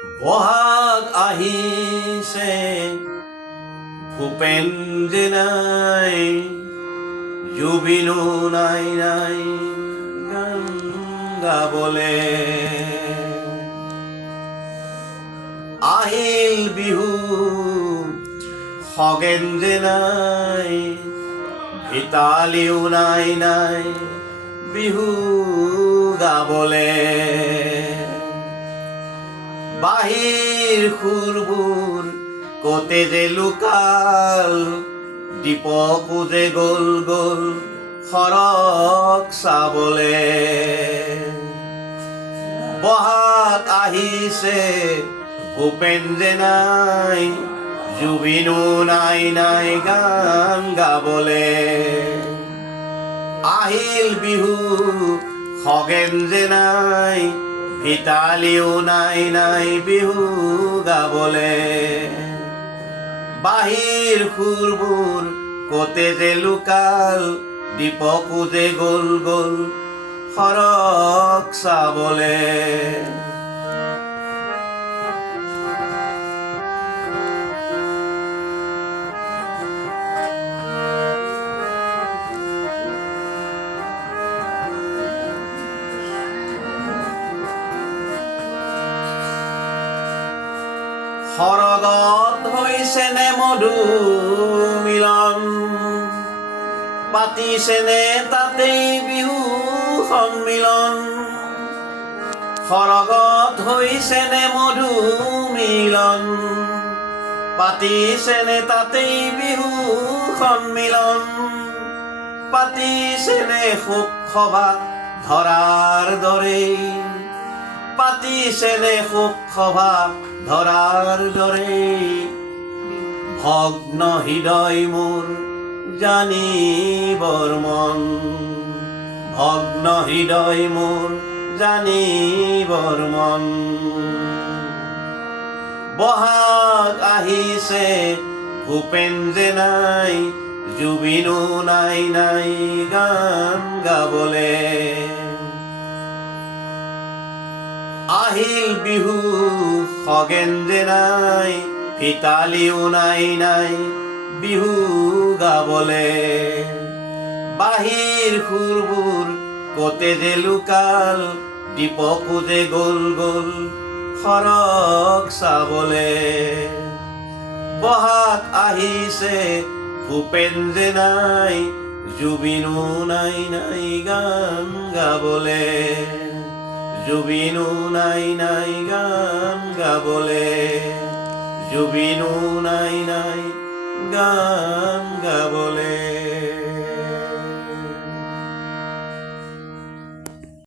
বহাগ আহিছে ভূপেন যে নাই, জুবিনো নাই নাই গান গাবলে। আহিল বিহু খগেন যে নাই, ভিতালীও নাই নাই বিহু গাবলে। বাহিৰ সুৰবোৰ কতে যে লুকাল, দীপকো যে গ'ল গ'ল সৰগ চাবলে। বহাগ আহিছে ভূপেন যে নাই, জুবিনো নাই নাই গান গাবলে। আহিল বিহু খগেন যে নাই, ভিতালীও নাই নাই বিহু গাবলে। বাহিৰ সুৰবোৰ কতে যে লুকাল, দীপকো যে গ'ল গ'ল সৰগ চাবলে। সৰগত হৈছেনে মধু মিলন, পাতিছেনে তাতেই বিহু সন্মিলন। সৰগত হৈছেনে মধু মিলন, পাতিছেনে তাতেই বিহু সন্মিলন। পাতিছেনে শোক সভা ধৰাৰ দৰেই, পাতিছেনে শোক সভা ধৰাৰ দৰেই। ভগ্ন হৃদয় মোৰ জানিবৰ মন, ভগ্ন হৃদয় মোৰ জানিবৰ মন। বহাগ আহিছে ভূপেন যে নাই, জুবিনো নাই নাই গান গাবলে। আহিল বিহু খগেন যে নাই, ভিতালীও নাই নাই বিহু গাবলে। বাহিৰ সুৰবোৰ কতে যে লুকাল, দীপকো যে গ'ল গ'ল সৰগ চাবলে। বহাগ আহিছে ভূপেন যে নাই, জুবিনো নাই নাই গান গাবলে। জুবিনো নাই নাই গান গাবলে, জুবিনো নাই নাই গান গাবলে।